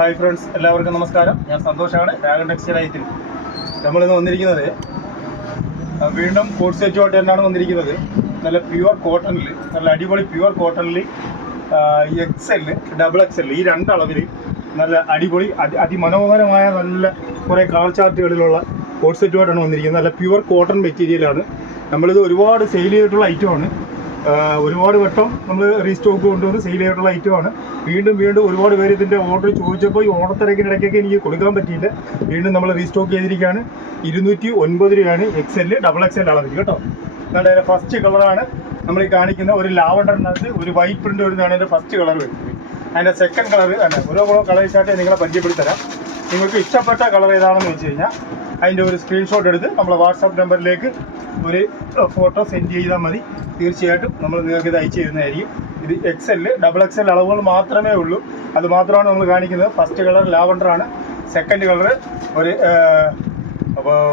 Hi friends എല്ലാവർക്കും നമസ്കാരം. ഞാൻ സന്തോഷാണ്. രാഗൻ ടെക്സ്റ്റൈൽ ഐത്തിൽ നമ്മളിന്ന് വന്നിരിക്കുന്നത് വീണ്ടും കോട്ട് സെറ്റുമായിട്ട് തന്നെയാണ് വന്നിരിക്കുന്നത്. നല്ല പ്യുവർ കോട്ടണിൽ നല്ല അടിപൊളി പ്യുവർ കോട്ടണിൽ X L double X L ഈ രണ്ടളവിൽ നല്ല അടിപൊളി അതി അതിമനോഹരമായ നല്ല കുറേ കളർ ചാർട്ടുകളിലുള്ള കോട്ട് സെറ്റുമായിട്ടാണ് വന്നിരിക്കുന്നത്. നല്ല പ്യുവർ കോട്ടൺ മെറ്റീരിയലാണ് നമ്മളിത് ഒരുപാട് സെയിൽ ചെയ്തിട്ടുള്ള ഐറ്റമാണ് ഒരുപാട് വട്ടം നമ്മൾ റീസ്റ്റോക്ക് കൊണ്ടുവന്ന് സെയിൽ ചെയ്തിട്ടുള്ള ഐറ്റമാണ് വീണ്ടും വീണ്ടും ഒരുപാട് പേര് ഇതിന്റെ ഓർഡർ ചോദിച്ചപ്പോൾ ഈ ഓണത്തിരക്കിനിടയ്ക്കൊക്കെ എനിക്ക് കൊടുക്കാൻ പറ്റിയില്ല. വീണ്ടും നമ്മൾ റീസ്റ്റോക്ക് ചെയ്തിരിക്കുകയാണ്. ഇരുന്നൂറ്റി ഒൻപത് രൂപയാണ് X L double X L അളവിൽ കേട്ടോ എന്നാൽ ഫസ്റ്റ് കളറാണ് നമ്മൾ ഈ കാണിക്കുന്ന ഒരു ലാവണ്ടറിനകത്ത് ഒരു വൈറ്റ് പ്രിന്റ് വരുന്നതാണ് അതിന്റെ ഫസ്റ്റ് കളർ വരുന്നത്. അതിന്റെ സെക്കൻഡ് കളർ അല്ല ഓരോ കളർ ചാർട്ട് നിങ്ങളെ പരിചയപ്പെടുത്തരാം. നിങ്ങൾക്ക് ഇഷ്ടപ്പെട്ട കളർ ഏതാണെന്ന് വെച്ച് കഴിഞ്ഞാൽ അതിന്റെ ഒരു സ്ക്രീൻഷോട്ട് എടുത്ത് നമ്മളെ വാട്സാപ്പ് നമ്പറിലേക്ക് ഒരു ഫോട്ടോ സെൻഡ് ചെയ്താൽ മതി. തീർച്ചയായിട്ടും നമ്മൾ നിങ്ങൾക്ക് ഇത് അയച്ചു തരുന്നതായിരിക്കും. ഇത് X L double X L അളവുകൾ മാത്രമേ ഉള്ളൂ. അത് മാത്രമാണ് നമ്മൾ കാണിക്കുന്നത്. ഫസ്റ്റ് കളർ ലാവണ്ടറാണ് സെക്കൻഡ് കളർ ഒരു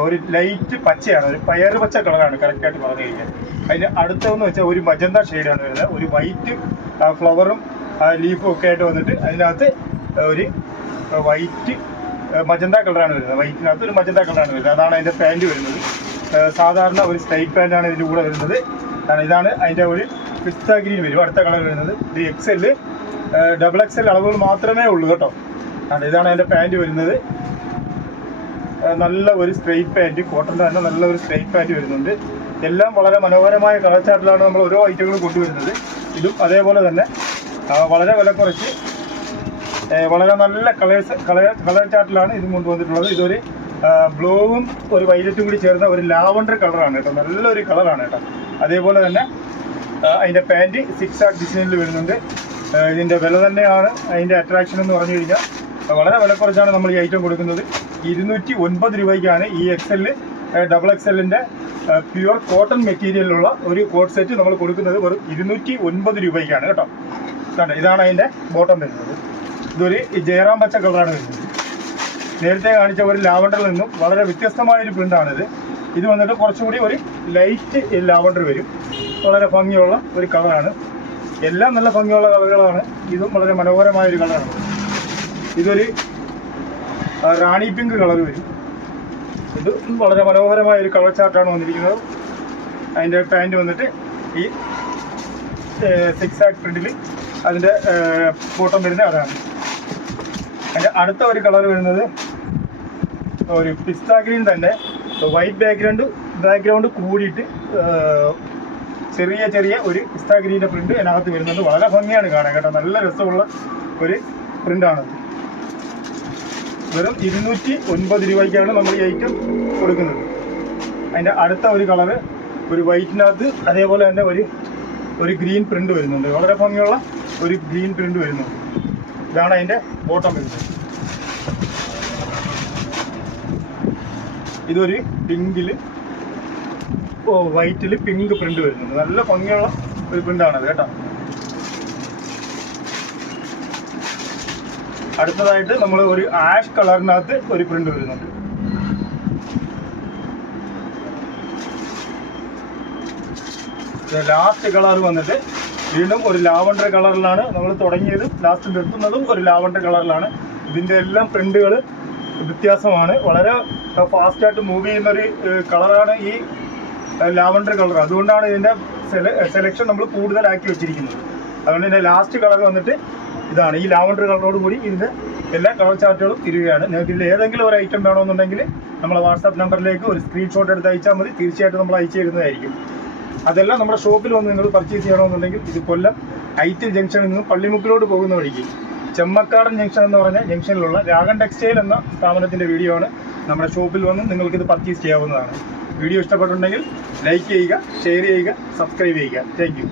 ഒരു ലൈറ്റ് പച്ചയാണ്. ഒരു പയർ പച്ച കളറാണ് കറക്റ്റായിട്ട് പറഞ്ഞു കഴിഞ്ഞാൽ. അതിന്റെ അടുത്തതെന്ന് വെച്ചാൽ ഒരു മജന്ത ഷെയ്ഡാണ് വരുന്നത്. ഒരു വൈറ്റ് ഫ്ലവറും ലീഫും ഒക്കെ ആയിട്ട് വന്നിട്ട് അതിനകത്ത് ഒരു വൈറ്റ് മജന്ത കളറാണ് വരുന്നത്. വൈറ്റിനകത്ത് ഒരു മജന്ത കളറാണ് വരുന്നത്. അതാണ് അതിന്റെ പാന്റ് വരുന്നത്. സാധാരണ ഒരു സ്ട്രൈറ്റ് പാന്റാണ് ഇതിന്റെ കൂടെ വരുന്നത്. കാരണം ഇതാണ് അതിന്റെ ഒരു പിസ്ത ഗ്രീൻ വരും. അടുത്ത കളർ വരുന്നത്. ഇത് X L double X L അളവുകൾ മാത്രമേ ഉള്ളൂ കേട്ടോ. കാരണം ഇതാണ് അതിന്റെ പാന്റ് വരുന്നത്. നല്ല ഒരു സ്ട്രെയിറ്റ് പാന്റ് കോട്ടന്റെ തന്നെ നല്ല ഒരു സ്ട്രെയിറ്റ് പാന്റ് വരുന്നുണ്ട്. എല്ലാം വളരെ മനോഹരമായ കളർ ചാർട്ടിലാണ് നമ്മൾ ഓരോ ഐറ്റങ്ങളും കൊണ്ടുവരുന്നത്. ഇതും അതേപോലെ തന്നെ വളരെ വില കുറച്ച് വളരെ നല്ല കളേഴ്സ് കളർ കളർ ചാർട്ടിലാണ് ഇത് കൊണ്ടുവന്നിട്ടുള്ളത്. ഇതൊരു ബ്ലൂവും ഒരു വൈലറ്റും കൂടി ചേർന്ന ഒരു ലാവണ്ടർ കളറാണ് കേട്ടോ. നല്ലൊരു കളറാണ് കേട്ടോ. അതേപോലെ തന്നെ അതിന്റെ പാന്റ് സിക്സ് ആർ ഡിസൈനിൽ വരുന്നുണ്ട്. ഇതിന്റെ വില തന്നെയാണ്. അതിന്റെ അട്രാക്ഷൻ എന്ന് പറഞ്ഞു കഴിഞ്ഞാൽ വളരെ വില കുറച്ചാണ് നമ്മൾ ഈ ഐറ്റം കൊടുക്കുന്നത്. ഇരുന്നൂറ്റി ഒൻപത് രൂപയ്ക്കാണ് ഈ എക്സെൽ ഡബിൾ എക്സെല്ലിന്റെ പ്യുവർ കോട്ടൺ മെറ്റീരിയലിലുള്ള ഒരു കോട്ട് സെറ്റ് നമ്മൾ കൊടുക്കുന്നത് വെറും ഇരുന്നൂറ്റി ഒൻപത് രൂപയ്ക്കാണ് കേട്ടോ. ഇതാണ് അതിന്റെ ബോട്ടം വരുന്നത്. ഇതൊരു ഈ ജയറാം പച്ച കളറാണ് വരുന്നത്. നേരത്തെ കാണിച്ച ഒരു ലാവണ്ടറിൽ നിന്നും വളരെ വ്യത്യസ്തമായ ഒരു പ്രിന്റാണിത് ഇത് വന്നിട്ട് കുറച്ചുകൂടി ഒരു ലൈറ്റ് ലാവണ്ടർ വരും. വളരെ ഭംഗിയുള്ള ഒരു കളറാണ് എല്ലാം നല്ല ഭംഗിയുള്ള കളറുകളാണ്. ഇതും വളരെ മനോഹരമായ ഒരു കളറാണ് ഇതൊരു റാണി പിങ്ക് കളർ വരും. ഇത് വളരെ മനോഹരമായ ഒരു കളർ ചാർട്ടാണ് വന്നിരിക്കുന്നത്. അതിന്റെ പാന്റ് വന്നിട്ട് ഈ സിക്സ് ആക്ട് പ്രിന്റിൽ അതിന്റെ ബോട്ടം വരുന്നത് അതാണ്. അടുത്ത ഒരു കളർ വരുന്നത് ഒരു പിസ്ത ഗ്രീൻ തന്നെ. വൈറ്റ് ബാക്ക്ഗ്രൗണ്ട് ബാക്ക്ഗ്രൗണ്ട് കൂടിയിട്ട് ചെറിയ ചെറിയ ഒരു പിസ്ത ഗ്രീന്റെ പ്രിന്റ് അതിനകത്ത് വരുന്നുണ്ട് വളരെ ഭംഗിയാണ് കാണാൻ കേട്ടോ. നല്ല രസമുള്ള ഒരു പ്രിന്റാണത് വെറും ഇരുന്നൂറ്റി ഒൻപത് രൂപയ്ക്കാണ് നമ്മൾ ഈ ഐറ്റം കൊടുക്കുന്നത്. അതിന്റെ അടുത്ത ഒരു കളറ് ഒരു വൈറ്റിനകത്ത് അതേപോലെ തന്നെ ഒരു ഒരു ഗ്രീൻ പ്രിന്റ് വരുന്നുണ്ട്. വളരെ ഭംഗിയുള്ള ഒരു ഗ്രീൻ പ്രിന്റ് വരുന്നുണ്ട്. ഇതാണ് അതിന്റെ ബോട്ടം വരുന്നത് ഇതൊരു പിങ്കിൽ വൈറ്റിൽ പിങ്ക് പ്രിന്റ് വരുന്നുണ്ട് നല്ല ഭംഗിയുള്ള ഒരു പ്രിന്റാണത് കേട്ടോ. അടുത്തതായിട്ട് നമ്മൾ ഒരു ആഷ് കളറിനകത്ത് ഒരു പ്രിന്റ് വരുന്നുണ്ട്. ലാസ്റ്റ് കളർ വന്നിട്ട് വീണ്ടും ഒരു ലാവണ്ടർ കളറിലാണ് നമ്മൾ തുടങ്ങിയതും. ലാസ്റ്റ് നിർത്തുന്നതും ഒരു ലാവണ്ടർ കളറിലാണ്. ഇതിന്റെ എല്ലാം പ്രിന്റുകൾ വ്യത്യാസമാണ്. വളരെ ഫാസ്റ്റായിട്ട് മൂവ് ചെയ്യുന്ന ഒരു കളറാണ് ഈ ലാവണ്ടർ കളർ അതുകൊണ്ടാണ് ഇതിന്റെ സെലക്ഷൻ നമ്മൾ കൂടുതലാക്കി വെച്ചിരിക്കുന്നത്. അതുകൊണ്ട് ഇതിന്റെ ലാസ്റ്റ് കളർ വന്നിട്ട് ഇതാണ്. ഈ ലാവണ്ടർ കളറോട് കൂടി ഇതിന്റെ എല്ലാ കളർ ചാർട്ടുകളും തിരികെയാണ് നിങ്ങൾക്ക് ഇതിൽ ഏതെങ്കിലും ഒരു ഐറ്റം വേണമെന്നുണ്ടെങ്കിൽ നമ്മളെ വാട്സാപ്പ് നമ്പറിലേക്ക് ഒരു സ്ക്രീൻഷോട്ട് എടുത്ത് അയച്ചാൽ മതി. തീർച്ചയായിട്ടും നമ്മൾ അയച്ചു തരുന്നതായിരിക്കും. അതെല്ലാം നമ്മുടെ ഷോപ്പിൽ വന്ന് നിങ്ങൾ പർച്ചേസ് ചെയ്യണമെന്നുണ്ടെങ്കിൽ ഇത് കൊല്ലം ഐറ്റിൽ ജംഗ്ഷനിൽ നിന്ന് പള്ളിമുക്കിലോട്ട് പോകുന്ന വഴിക്ക്. ചെമ്മക്കാടൻ ജംഗ്ഷൻ എന്ന് പറഞ്ഞ ജംഗ്ഷനിലുള്ള രാഗൻ ടെക്സ്റ്റൈൽ എന്ന സ്ഥാപനത്തിന്റെ വീഡിയോ ആണ് നമ്മുടെ ഷോപ്പിൽ വന്ന് നിങ്ങൾക്കിത് പർച്ചേസ് ചെയ്യാവുന്നതാണ്. വീഡിയോ ഇഷ്ടപ്പെട്ടിട്ടുണ്ടെങ്കിൽ ലൈക്ക് ചെയ്യുക ഷെയർ ചെയ്യുക സബ്സ്ക്രൈബ് ചെയ്യുക. താങ്ക്